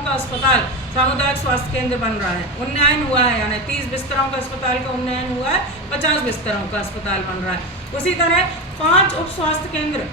बिस्तरों का अस्पताल सामुदायिक स्वास्थ्य केंद्र बन रहा है, उन्नयन हुआ है, यानी 30 बिस्तरों का अस्पताल का उन्नयन हुआ है, 50 बिस्तरों का अस्पताल बन रहा है। उसी तरह 5 उप स्वास्थ्य केंद्र,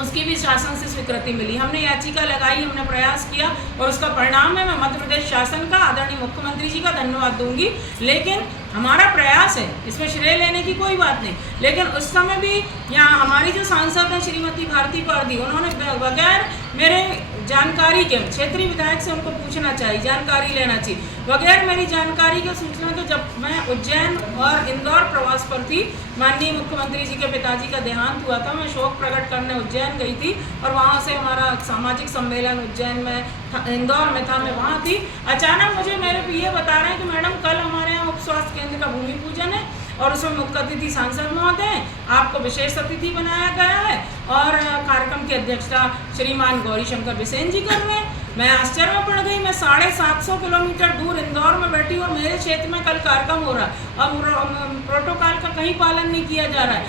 उसकी भी शासन से स्वीकृति मिली। हमने याचिका लगाई, हमने प्रयास किया और उसका परिणाम है मैं मध्य प्रदेश शासन का, आदरणीय मुख्यमंत्री जी का धन्यवाद दूंगी। लेकिन हमारा प्रयास है, इसमें श्रेय लेने की कोई बात नहीं। लेकिन उस समय भी यहाँ हमारी जो सांसद हैं श्रीमती भारती पारदी, उन्होंने बगैर मेरे जानकारी के, क्षेत्रीय विधायक से उनको पूछना चाहिए, जानकारी लेना चाहिए, बगैर मेरी जानकारी के सूचना के जब मैं उज्जैन और इंदौर प्रवास पर थी, माननीय मुख्यमंत्री जी के पिताजी का देहांत हुआ था, मैं शोक प्रकट करने उज्जैन गई थी और वहाँ से हमारा सामाजिक सम्मेलन उज्जैन में इंदौर में था, मैं वहाँ थी। अचानक मुझे मेरे पीए बता रहे हैं कि मैडम कल हमारे यहाँ उप स्वास्थ्य केंद्र का भूमि पूजन है और उसमें मुख्य अतिथि सांसद महोदय हैं, आपको विशेष अतिथि बनाया गया है और कार्यक्रम की अध्यक्षता श्रीमान गौरीशंकर बिसेन जी कर रहे हैं। मैं आश्चर्य में पड़ गई। मैं 750 किलोमीटर दूर इंदौर में बैठी हूँ और मेरे क्षेत्र में कल कार्यक्रम हो रहा है और प्रोटोकॉल का कहीं पालन नहीं किया जा रहा है।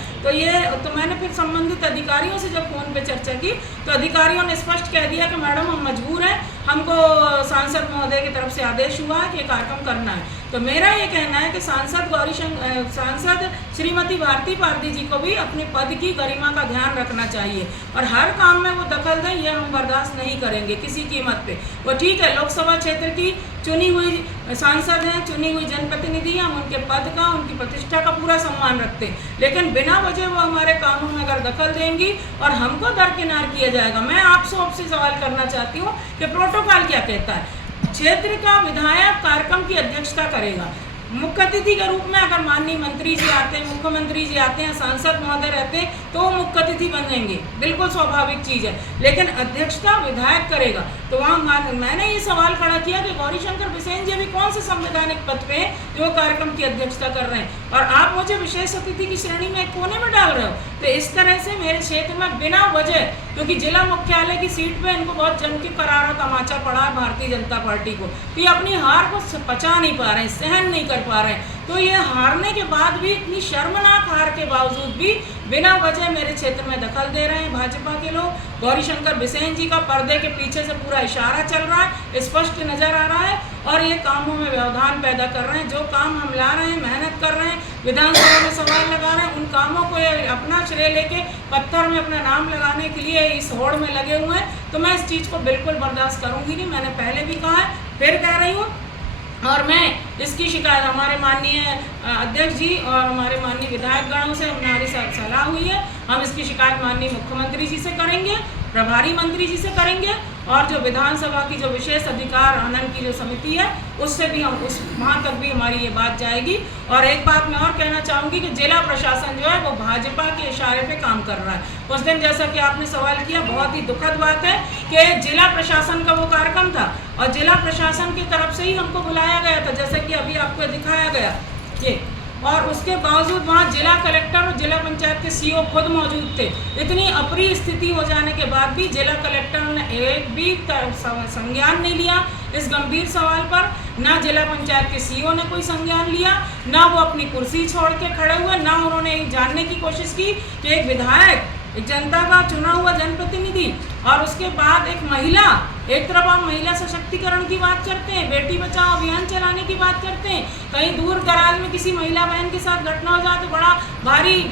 तो मैंने फिर संबंधित अधिकारियों से जब फोन पे चर्चा की तो अधिकारियों ने स्पष्ट कह दिया कि मैडम हम मजबूर हैं, हमको सांसद महोदय की तरफ से आदेश हुआ है कि ये कार्यक्रम करना है। तो मेरा ये कहना है कि सांसद श्रीमती भारती पारदी जी को भी अपने पद की गरिमा का ध्यान रखना चाहिए और हर काम में वो दखल दें, ये हम बर्दाश्त नहीं करेंगे किसी कीमत पे। वो ठीक है, लोकसभा क्षेत्र की चुनी हुई सांसद हैं, चुनी हुई जनप्रतिनिधि, हम उनके पद का, उनकी प्रतिष्ठा का पूरा सम्मान रखते हैं, लेकिन बिना वजह वो हमारे कामों में अगर दखल देंगी और हमको दरकिनार किया जाएगा। मैं आपसे सवाल करना चाहती हूँ कि प्रोटोकॉल क्या कहता है? क्षेत्र का विधायक कार्यक्रम की अध्यक्षता करेगा, मुख्य अतिथि के रूप में अगर माननीय मंत्री जी आते हैं, मुख्यमंत्री जी आते हैं, सांसद महोदय रहते हैं तो वो मुख्य अतिथि बनेंगे, बिल्कुल स्वाभाविक चीज़ है, लेकिन अध्यक्षता विधायक करेगा। तो वहाँ मैंने ये सवाल खड़ा किया कि गौरीशंकर बिसेन जी अभी कौन से संवैधानिक पद पे हैं जो कार्यक्रम की अध्यक्षता कर रहे हैं और आप मुझे विशेष अतिथि की श्रेणी में एक कोने में डाल रहे हो। तो इस तरह से मेरे क्षेत्र में बिना वजह, क्योंकि जिला मुख्यालय की सीट पे इनको बहुत जम के करारा तमाचा पड़ा है भारतीय जनता पार्टी को, तो ये अपनी हार को पचा नहीं पा रहे हैं, सहन नहीं कर पा रहे हैं। तो ये हारने के बाद भी, इतनी शर्मनाक हार के बावजूद भी बिना वजह मेरे क्षेत्र में दखल दे रहे हैं भाजपा के लोग। गौरीशंकर बिसेन जी का पर्दे के पीछे से पूरा इशारा चल रहा है, स्पष्ट नजर आ रहा है और ये कामों में व्यवधान पैदा कर रहे हैं। जो काम हम ला रहे हैं, मेहनत कर रहे हैं, विधानसभा में सवाल लगा रहे हैं, उन कामों को अपना श्रेय लेके पत्थर में अपना नाम लगाने के लिए इस होड़ में लगे हुए हैं। तो मैं इस चीज़ को बिल्कुल बर्दाश्त करूँगी नहीं। मैंने पहले भी कहा है, फिर कह रही हूँ और मैं इसकी शिकायत हमारे माननीय अध्यक्ष जी और हमारे माननीय विधायकगणों से हमारी सलाह हुई है, हम इसकी शिकायत माननीय मुख्यमंत्री जी से करेंगे, प्रभारी मंत्री जी से करेंगे और जो विधानसभा की जो विशेष अधिकार हनन की जो समिति है उससे भी हम वहाँ तक भी हमारी ये बात जाएगी। और एक बात मैं और कहना चाहूँगी कि जिला प्रशासन जो है वो भाजपा के इशारे पे काम कर रहा है। उस दिन जैसा कि आपने सवाल किया, बहुत ही दुखद बात है कि जिला प्रशासन का वो कार्यक्रम था और जिला प्रशासन की तरफ से ही हमको बुलाया गया था, जैसे कि अभी आपको दिखाया गया ये, और उसके बावजूद वहाँ जिला कलेक्टर और जिला पंचायत के सीओ खुद मौजूद थे। इतनी अप्रिय स्थिति हो जाने के बाद भी जिला कलेक्टर ने एक भी संज्ञान नहीं लिया इस गंभीर सवाल पर, ना जिला पंचायत के सीओ ने कोई संज्ञान लिया, ना वो अपनी कुर्सी छोड़ के खड़े हुए, ना उन्होंने जानने की कोशिश की कि एक विधायक, एक जनता का चुना हुआ जनप्रतिनिधि और उसके बाद एक महिला, एक तरफ आप महिला सशक्तिकरण की बात करते हैं, बेटी बचाओ अभियान चलाने की बात करते हैं, कहीं दूर दराज में किसी महिला बहन के साथ घटना हो जाए तो बड़ा भारी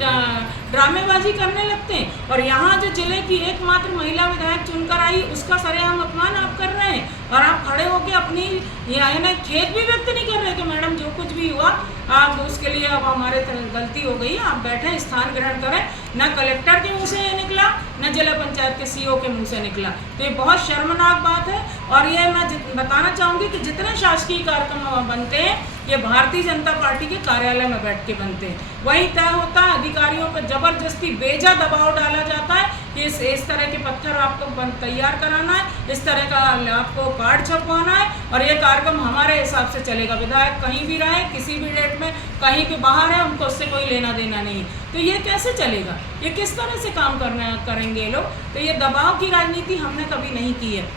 ड्रामेबाजी करने लगते हैं, और यहाँ जो जिले की एकमात्र महिला विधायक चुनकर आई उसका सरेआम अपमान आप कर रहे हैं और आप खड़े होकर अपनी यानी खेद भी व्यक्त नहीं कर रहे कि मैडम जो कुछ भी हुआ आप उसके लिए अब हमारे गलती हो गई, आप बैठे स्थान ग्रहण करें। न कलेक्टर के मुँह से ये निकला, न जिला पंचायत के सीओ के मुँह से निकला, तो ये बहुत शर्मनाक बात है। और ये मैं बताना चाहूँगी कि जितने शासकीय कार्यक्रम बनते हैं ये भारतीय जनता पार्टी के कार्यालय में बैठ के बनते हैं, वही तय होता है, अधिकारियों पर जबरदस्ती बेजा दबाव डाला जाता है कि इस तरह के पत्थर आपको तैयार कराना है, इस तरह का आपको कार्ड छपवाना है और ये कार्यक्रम हमारे हिसाब से चलेगा। विधायक कहीं भी रहे, किसी भी डेट में कहीं के बाहर है, उनको उससे कोई लेना देना नहीं, तो ये कैसे चलेगा? ये किस तरह से काम करेंगे ये लोग? तो ये दबाव की राजनीति हमने कभी नहीं की है।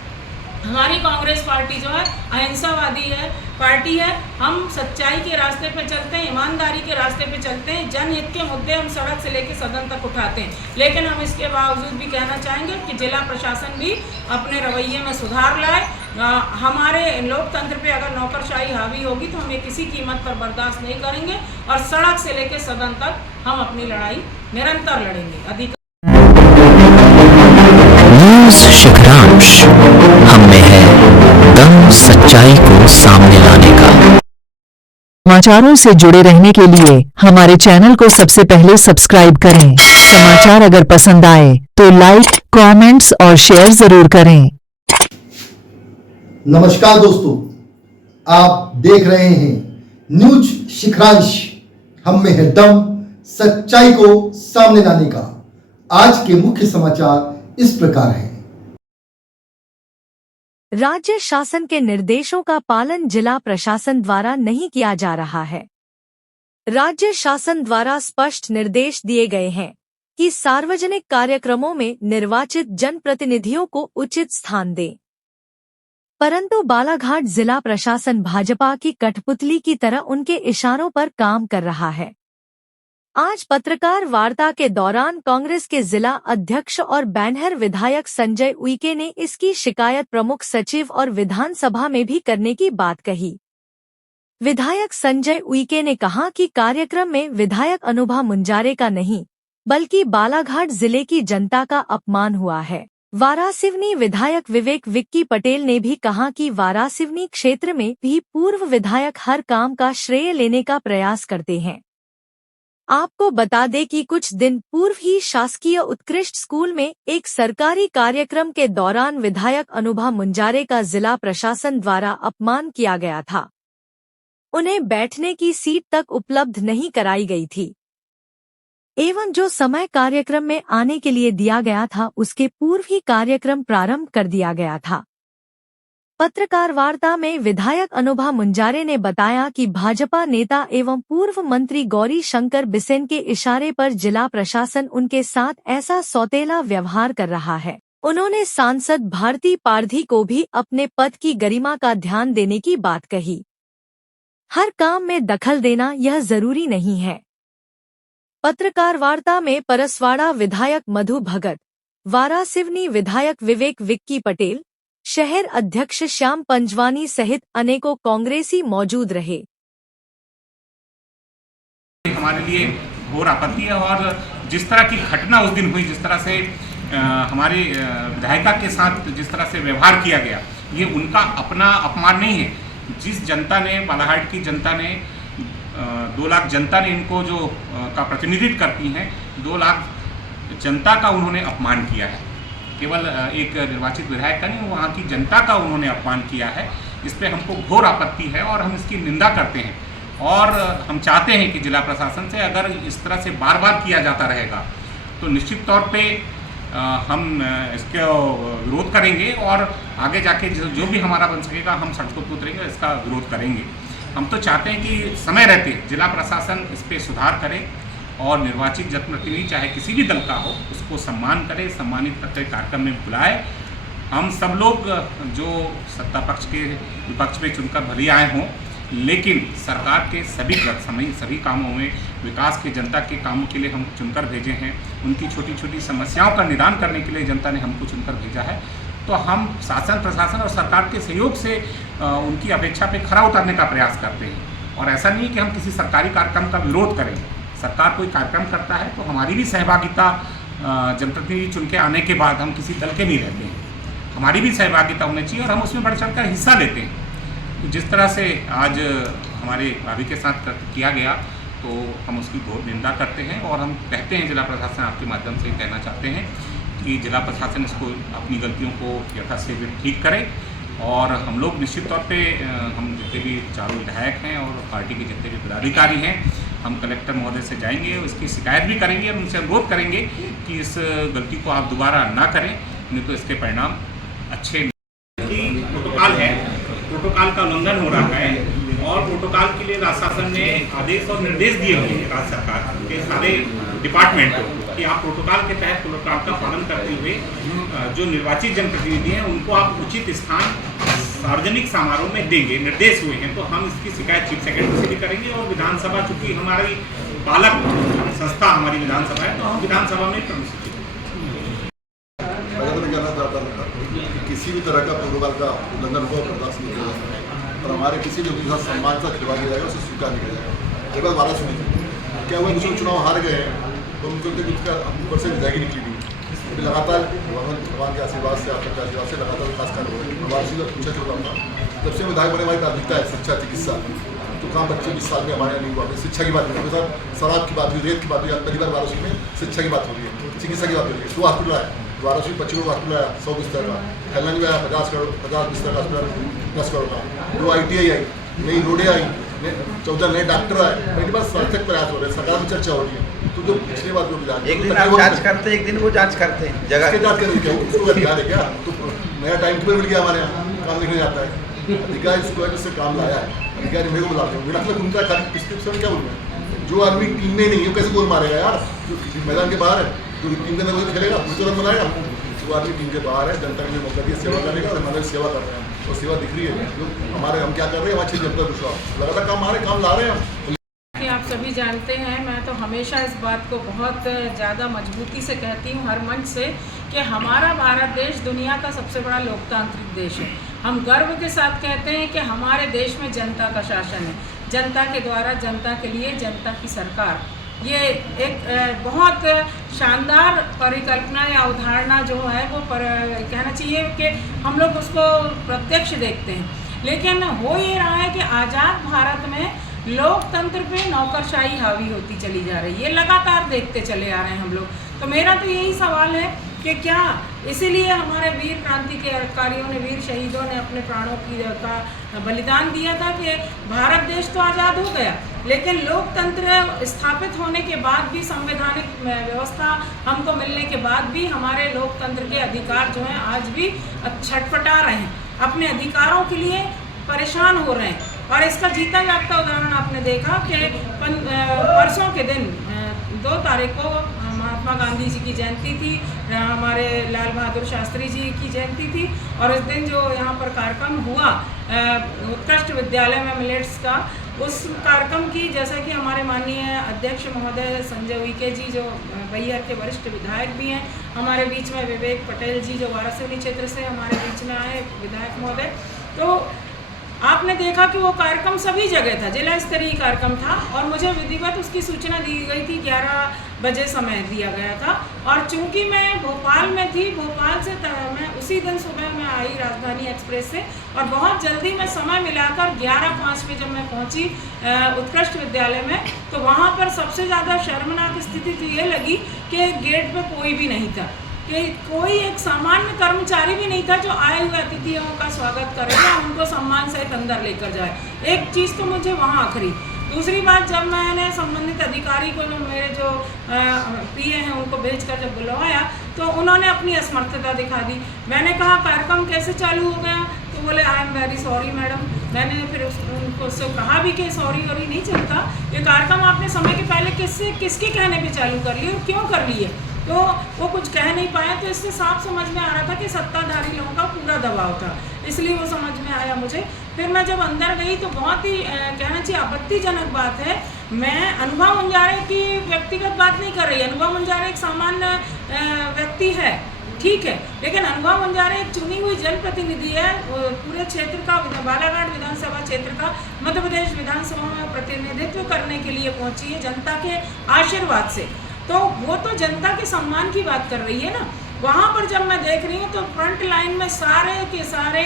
हमारी कांग्रेस पार्टी जो है अहिंसावादी है पार्टी है, हम सच्चाई के रास्ते पे चलते हैं, ईमानदारी के रास्ते पे चलते हैं, जनहित के मुद्दे हम सड़क से लेकर सदन तक उठाते हैं। लेकिन हम इसके बावजूद भी कहना चाहेंगे कि जिला प्रशासन भी अपने रवैये में सुधार लाए। हमारे लोकतंत्र पे अगर नौकरशाही हावी होगी तो हम ये किसी कीमत पर बर्दाश्त नहीं करेंगे और सड़क से लेकर सदन तक हम अपनी लड़ाई निरंतर लड़ेंगे। न्यूज़ शिखरांश, हम में है दम सच्चाई को सामने लाने का। समाचारों से जुड़े रहने के लिए हमारे चैनल को सबसे पहले सब्सक्राइब करें। समाचार अगर पसंद आए तो लाइक, कमेंट्स और शेयर जरूर करें। नमस्कार दोस्तों, आप देख रहे हैं न्यूज शिखरांश, हम में है दम सच्चाई को सामने लाने का। आज के मुख्य समाचार इस प्रकार हैं। राज्य शासन के निर्देशों का पालन जिला प्रशासन द्वारा नहीं किया जा रहा है। राज्य शासन द्वारा स्पष्ट निर्देश दिए गए हैं कि सार्वजनिक कार्यक्रमों में निर्वाचित जनप्रतिनिधियों को उचित स्थान दें, परंतु बालाघाट जिला प्रशासन भाजपा की कठपुतली की तरह उनके इशारों पर काम कर रहा है। आज पत्रकार वार्ता के दौरान कांग्रेस के जिला अध्यक्ष और बैनहर विधायक संजय उइके ने इसकी शिकायत प्रमुख सचिव और विधानसभा में भी करने की बात कही। विधायक संजय उइके ने कहा कि कार्यक्रम में विधायक अनुभा मुंजारे का नहीं बल्कि बालाघाट जिले की जनता का अपमान हुआ है। वारासिवनी विधायक विवेक विक्की पटेल ने भी कहा कि वारासिवनी क्षेत्र में भी पूर्व विधायक हर काम का श्रेय लेने का प्रयास करते हैं। आपको बता दें कि कुछ दिन पूर्व ही शासकीय उत्कृष्ट स्कूल में एक सरकारी कार्यक्रम के दौरान विधायक अनुभा मुंजारे का जिला प्रशासन द्वारा अपमान किया गया था। उन्हें बैठने की सीट तक उपलब्ध नहीं कराई गई थी एवं जो समय कार्यक्रम में आने के लिए दिया गया था उसके पूर्व ही कार्यक्रम प्रारंभ कर दिया गया था। पत्रकार वार्ता में विधायक अनुभा मुंजारे ने बताया कि भाजपा नेता एवं पूर्व मंत्री गौरी शंकर बिसेन के इशारे पर जिला प्रशासन उनके साथ ऐसा सौतेला व्यवहार कर रहा है। उन्होंने सांसद भारती पारधी को भी अपने पद की गरिमा का ध्यान देने की बात कही। हर काम में दखल देना यह जरूरी नहीं है। पत्रकार वार्ता में परसवाड़ा विधायक मधु भगत, वारासिवनी विधायक विवेक विक्की पटेल, शहर अध्यक्ष श्याम पंजवानी सहित अनेकों कांग्रेसी मौजूद रहे। हमारे लिए घोर आपत्ति है और जिस तरह की घटना उस दिन हुई, जिस तरह से हमारी विधायिका के साथ जिस तरह से व्यवहार किया गया, ये उनका अपना अपमान नहीं है। जिस जनता ने, बालाघाट की जनता ने, 2 लाख जनता ने इनको जो का प्रतिनिधित्व करती हैं, 2 लाख जनता का उन्होंने अपमान किया है। केवल एक निर्वाचित विधायक का नहीं, वहाँ की जनता का उन्होंने अपमान किया है। इस पे हमको घोर आपत्ति है और हम इसकी निंदा करते हैं और हम चाहते हैं कि जिला प्रशासन से अगर इस तरह से बार बार किया जाता रहेगा तो निश्चित तौर पे हम इसका विरोध करेंगे और आगे जाके जो भी हमारा बन सकेगा हम सड़कों पर उतरेंगे, इसका विरोध करेंगे। हम तो चाहते हैं कि समय रहते जिला प्रशासन इस पर सुधार करे और निर्वाचित जनप्रतिनिधि चाहे किसी भी दल का हो उसको सम्मान करे, सम्मानित करके कार्यक्रम में बुलाए। हम सब लोग जो सत्ता पक्ष के विपक्ष में चुनकर भले आए हों, लेकिन सरकार के सभी कामों में, विकास के जनता के कामों के लिए हम चुनकर भेजे हैं। उनकी छोटी छोटी समस्याओं का निदान करने के लिए जनता ने हमको चुनकर भेजा है। तो हम शासन, प्रशासन और सरकार के सहयोग से उनकी अपेक्षा पे खरा उतरने का प्रयास करते हैं। और ऐसा नहीं कि हम किसी सरकारी कार्यक्रम का विरोध करें। सरकार कोई कार्यक्रम करता है तो हमारी भी सहभागिता, जनप्रतिनिधि चुन के आने के बाद हम किसी दल के नहीं रहते हैं, हमारी भी सहभागिता होनी चाहिए और हम उसमें बढ़ चढ़ कर हिस्सा लेते हैं। तो जिस तरह से आज हमारे भाभी के साथ किया गया तो हम उसकी घोर निंदा करते हैं और हम कहते हैं जिला प्रशासन, आपके माध्यम से कहना चाहते हैं कि जिला प्रशासन इसको अपनी गलतियों को यथाशीघ्र ठीक करे। और हम लोग निश्चित तौर पे हम जितने भी चारों विधायक हैं और पार्टी के जितने भी पदाधिकारी हैं, हम कलेक्टर महोदय से जाएंगे, उसकी शिकायत भी करेंगे और उनसे अनुरोध करेंगे कि इस गलती को आप दोबारा ना करें, नहीं तो इसके परिणाम अच्छे नहीं। प्रोटोकॉल है, प्रोटोकॉल का उल्लंघन हो रहा है और प्रोटोकॉल के लिए राज्य शासन ने आदेश और निर्देश दिए हुए हैं राज्य सरकार के सारे डिपार्टमेंट को कि आप प्रोटोकॉल के तहत प्रोटोकॉल का पालन करते हुए जो निर्वाचित जनप्रतिनिधि हैं उनको आप उचित स्थान सार्वजनिक समारोह में देंगे, निर्देश हुए हैं। तो हम इसकी शिकायत चीफ सेक्रेटरी से भी करेंगे और विधानसभा, चूंकि हमारी बालक संस्था हमारी विधानसभा है, तो हम विधानसभा में प्रवेश किसी भी तरह का प्रोटोकॉल का उल्लंघन होगा बर्दाश्त नहीं किया जाएगा और हमारे किसी भी के साथ सम्मान से खिलवा दिया जाएगा, उसे स्वीकार नहीं किया जाएगा। एक बार बात सुनिए, क्या हुआ दूसरे चुनाव हार गए हैं तो उनको उसका ऊपर से विधायकी निकली थी, लगातार भगवान के आशीर्वाद से, आपके आशीर्वाद से लगातार विकास कार्य हो रहे हैं। वारसी का पूछा चल रहा था, जब से विधायक बने हमारी प्राथमिकता है शिक्षा चिकित्सा, तो काम बच्चे 20 साल में हमारे यहाँ नहीं हुआ। शिक्षा की बात हुई, साथ शराब की बात हुई, रेत की बात हुई, पहली बार वाराणसी में शिक्षा की बात हो रही है, चिकित्सा की बात हो रही है। 100 हॉस्पिटल आया वाराणसी में, 25 हॉस्पिटल आया 100 बिस्तर का, खैलनी में आया 50 बिस्तर का हॉस्पिटल 10 करोड़ का, 2 ITI आई, नई रोडें आई, 14 नए डॉक्टर आए। पहली बार सार्थक प्रयास हो रहे हैं, सरकार में चर्चा हो रही है। तो जो पिछले बार जो विधायक एक दिन आप जांच करते हैं, एक दिन वो जांच करते हैं, जगह के जांच करने क्या उसको अधिकार है क्या? तो नया टाइम टेबल मिल गया हमारे यहाँ, काम लिखने जाता है अधिकारी, इसको है जिससे काम लाया है अधिकारी मेरे को बुलाते हैं, मेरा मतलब उनका खाली प्रिस्क्रिप्शन क्या बोल रहे हैं? जो आदमी टीम में नहीं है कैसे गोल मारेगा यार? जो मैदान के बाहर है, जो टीम के अंदर खेलेगा पूरी तरह बनाएगा। जो आदमी टीम के बाहर है, जनता के लिए मौका दिया सेवा करने का, और हमारे सेवा कर रहे हैं और सेवा दिख रही है। जो हमारे हम क्या कर रहे हैं, हमारी जनता विश्वास लगातार काम हमारे काम ला रहे हैं हम। आप सभी जानते हैं, मैं तो हमेशा इस बात को बहुत ज़्यादा मजबूती से कहती हूँ हर मंच से कि हमारा भारत देश दुनिया का सबसे बड़ा लोकतांत्रिक देश है। हम गर्व के साथ कहते हैं कि हमारे देश में जनता का शासन है, जनता के द्वारा, जनता के लिए, जनता की सरकार। ये एक बहुत शानदार परिकल्पना या अवधारणा जो है वो कहना चाहिए कि हम लोग उसको प्रत्यक्ष देखते हैं। लेकिन हो ये रहा है कि आज़ाद भारत में लोकतंत्र पे नौकरशाही हावी होती चली जा रही है, लगातार देखते चले आ रहे हैं हम लोग। तो मेरा तो यही सवाल है कि क्या इसीलिए हमारे वीर क्रांतिकारियों ने, वीर शहीदों ने अपने प्राणों का बलिदान दिया था कि भारत देश तो आज़ाद हो गया, लेकिन लोकतंत्र स्थापित होने के बाद भी, संवैधानिक व्यवस्था हमको मिलने के बाद भी हमारे लोकतंत्र के अधिकार जो हैं आज भी छटपटा रहे हैं, अपने अधिकारों के लिए परेशान हो रहे हैं। और इसका जीता जागता उदाहरण आपने देखा कि परसों के दिन 2 तारीख को महात्मा गांधी जी की जयंती थी, हमारे लाल बहादुर शास्त्री जी की जयंती थी, और उस दिन जो यहाँ पर कार्यक्रम हुआ उत्कृष्ट विद्यालय में मिलेट्स का, उस कार्यक्रम की, जैसा कि हमारे माननीय अध्यक्ष महोदय संजय उइके जी जो बैहर के वरिष्ठ विधायक भी हैं, हमारे बीच में विवेक पटेल जी जो वाराणसी क्षेत्र से हमारे बीच में आए विधायक महोदय, तो आपने देखा कि वो कार्यक्रम सभी जगह था, जिला स्तरीय कार्यक्रम था, और मुझे विधिवत उसकी सूचना दी गई थी, 11 बजे समय दिया गया था। और चूंकि मैं भोपाल में थी, भोपाल से मैं उसी दिन सुबह में आई राजधानी एक्सप्रेस से, और बहुत जल्दी मैं समय मिलाकर 11:05 पे जब मैं पहुंची उत्कृष्ट विद्यालय में, तो वहाँ पर सबसे ज़्यादा शर्मनाक स्थिति तो ये लगी कि गेट पर कोई भी नहीं था, कि कोई एक सामान्य कर्मचारी भी नहीं था जो आए हुए अतिथियों का स्वागत करेगा, उनको सम्मान सहित अंदर लेकर जाए। एक चीज़ तो मुझे वहाँ आखिरी। दूसरी बात, जब मैंने संबंधित अधिकारी को, जो मेरे जो पीए हैं, उनको भेजकर जब बुलवाया तो उन्होंने अपनी असमर्थता दिखा दी। मैंने कहा कार्यक्रम कैसे चालू हो गया, तो बोले I am very sorry madam. मैंने फिर उनको से कहा भी कि सॉरी वॉरी नहीं चलता, ये कार्यक्रम आपने समय के पहले किसके कहने पे चालू कर लिए और क्यों कर लिए? तो वो कुछ कह नहीं पाया। तो इससे साफ समझ में आ रहा था कि सत्ताधारी लोगों का पूरा दबाव था, इसलिए वो समझ में आया मुझे। फिर मैं जब अंदर गई तो बहुत ही कहना चाहिए आपत्तिजनक बात है, मैं अनुभव मुंजारे की व्यक्तिगत बात नहीं कर रही। अनुभव मुंजारे एक सामान्य व्यक्ति है, ठीक है, लेकिन अनुभव मुंजारे एक चुनी हुई जनप्रतिनिधि है, पूरे क्षेत्र का, बालाघाट विधानसभा क्षेत्र का मध्य प्रदेश विधानसभा में प्रतिनिधित्व करने के लिए पहुंची है जनता के आशीर्वाद से। तो वो तो जनता के सम्मान की बात कर रही है ना। वहाँ पर जब मैं देख रही हूँ तो फ्रंट लाइन में सारे के सारे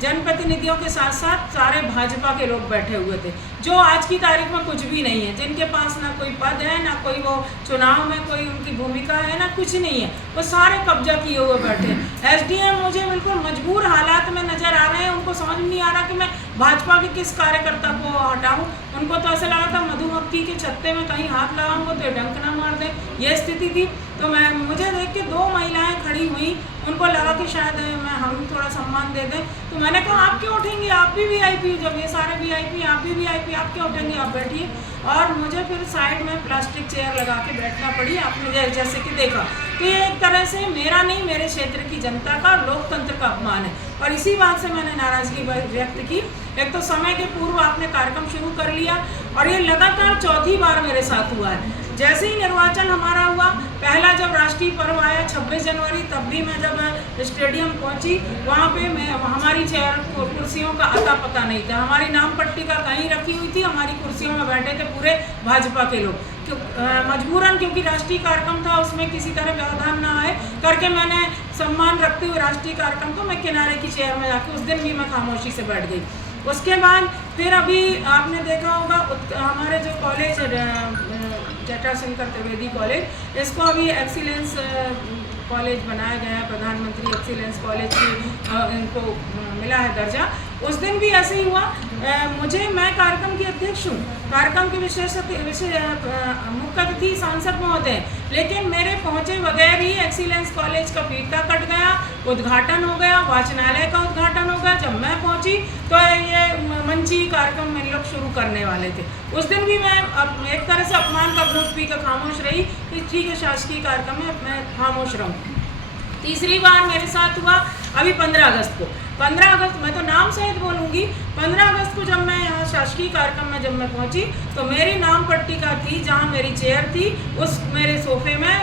जनप्रतिनिधियों के साथ साथ सारे भाजपा के लोग बैठे हुए थे, जो आज की तारीख में कुछ भी नहीं है, जिनके पास ना कोई पद है, ना कोई वो चुनाव में कोई उनकी भूमिका है, ना कुछ नहीं है, वो सारे कब्जा किए हुए बैठे हैं। एसडीएम मुझे बिल्कुल मजबूर हालात में नजर आ रहे हैं, उनको समझ नहीं आ रहा कि मैं भाजपा के किस कार्यकर्ता को हटाऊं। उनको तो ऐसा लगा था मधुमक्खी के छत्ते में कहीं हाथ लगाऊंगा तो डंक ना मार दे, ये स्थिति थी। तो मुझे देख के 2 महिलाएं खड़ी हुई, उनको लगा कि शायद हम थोड़ा सम्मान दे दें। तो मैंने कहा आप क्यों उठेंगे, आप भी वीआईपी, जब ये सारे वीआईपी, आप भी वीआईपी, आप क्यों उठेंगे, आप बैठिए। और मुझे फिर साइड में प्लास्टिक चेयर लगा के बैठना पड़ी, आपने जैसे कि देखा। तो ये एक तरह से मेरा नहीं, मेरे क्षेत्र की जनता का, लोकतंत्र का अपमान है। और इसी बात से मैंने नाराज़गी व्यक्त की। एक तो समय के पूर्व आपने कार्यक्रम शुरू कर लिया, और ये लगातार 4थी बार मेरे साथ हुआ है। जैसे ही निर्वाचन हमारा हुआ, पहला जब राष्ट्रीय पर्व आया 26 जनवरी, तब भी मैं जब स्टेडियम पहुंची, वहाँ पे हमारी चेयर कुर्सियों का अता पता नहीं था। हमारी नाम पट्टिका कहीं रखी हुई थी, हमारी कुर्सियों में बैठे थे पूरे भाजपा के लोग। मजबूरन, क्योंकि राष्ट्रीय कार्यक्रम था, उसमें किसी तरह व्यवधान ना आए करके मैंने सम्मान रखते हुए राष्ट्रीय कार्यक्रम को मैं किनारे की चेयर में जाके उस दिन भी मैं खामोशी से बैठ गई। उसके बाद फिर अभी आपने देखा होगा हमारे जो कॉलेज जटाशंकर त्रिवेदी कॉलेज, इसको अभी एक्सीलेंस कॉलेज बनाया गया है, प्रधानमंत्री एक्सीलेंस कॉलेज की इनको मिला है दर्जा। उस दिन भी ऐसे ही हुआ। मैं कार्यक्रम की अध्यक्ष हूँ, कार्यक्रम के मुख्य अतिथि सांसद महोदय, लेकिन मेरे पहुँचे बगैर ही एक्सीलेंस कॉलेज का फीता कट गया, उद्घाटन हो गया, वाचनालय का उद्घाटन हो गया। जब मैं पहुँची तो ये मंची कार्यक्रम में लोग शुरू करने वाले थे। उस दिन भी मैं एक तरह से अपमान का घूंट पी कर खामोश रही कि ठीक है, शासकीय कार्यक्रम में मैं खामोश रहूँ। तीसरी बार मेरे साथ हुआ अभी 15 अगस्त को। 15 अगस्त, मैं तो नाम सहित बोलूँगी, 15 अगस्त को जब मैं यहाँ शासकीय कार्यक्रम में जब मैं पहुँची तो मेरी नाम पट्टिका थी, जहाँ मेरी चेयर थी, उस मेरे सोफे में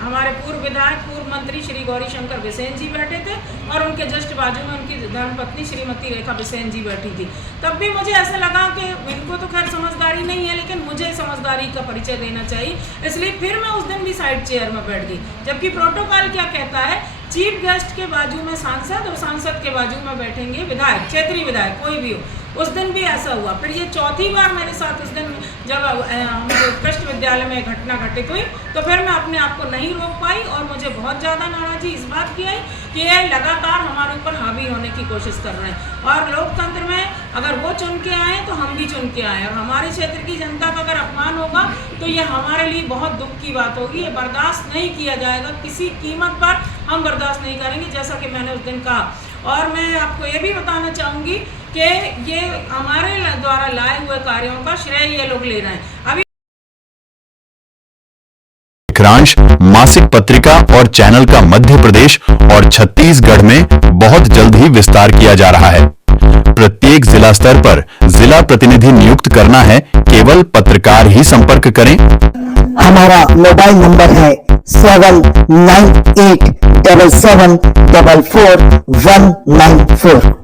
हमारे पूर्व विधायक, पूर्व मंत्री श्री गौरीशंकर बिसेन जी बैठे थे और उनके जस्ट बाजू में उनकी धर्मपत्नी श्रीमती रेखा बिसेन जी बैठी थी। तब भी मुझे ऐसा लगा कि इनको तो खैर समझदारी नहीं है, लेकिन मुझे समझदारी का परिचय देना चाहिए, इसलिए फिर मैं उस दिन भी साइड चेयर में बैठ गई। जबकि प्रोटोकॉल क्या कहता है, चीफ गेस्ट के बाजू में सांसद और सांसद के बाजू में बैठेंगे विधायक, क्षेत्रीय विधायक कोई भी हो। उस दिन भी ऐसा हुआ। फिर ये चौथी बार मेरे साथ उस दिन जब हमारे उत्कृष्ट विद्यालय में घटना घटित हुई तो फिर मैं अपने आप को नहीं रोक पाई और मुझे बहुत ज़्यादा नाराज़गी इस बात की आई कि ये लगातार हमारे ऊपर हावी होने की कोशिश कर रहे हैं। और लोकतंत्र में अगर वो चुन के आए तो हम भी चुन के आए, और हमारे क्षेत्र की जनता का अगर अपमान होगा तो ये हमारे लिए बहुत दुख की बात होगी। ये बर्दाश्त नहीं किया जाएगा, किसी कीमत पर हम बर्दाश्त नहीं करेंगे, जैसा कि मैंने उस दिन कहा। और मैं आपको ये भी बताना चाहूँगी कि ये हमारे द्वारा लाए हुए कार्यों का श्रेय ये लोग ले रहे हैं। अभी शिखरांश मासिक पत्रिका और चैनल का मध्य प्रदेश और छत्तीसगढ़ में बहुत जल्द ही विस्तार किया जा रहा है। प्रत्येक जिला स्तर पर जिला प्रतिनिधि नियुक्त करना है, केवल पत्रकार ही संपर्क करें। हमारा मोबाइल नंबर है 798777444194।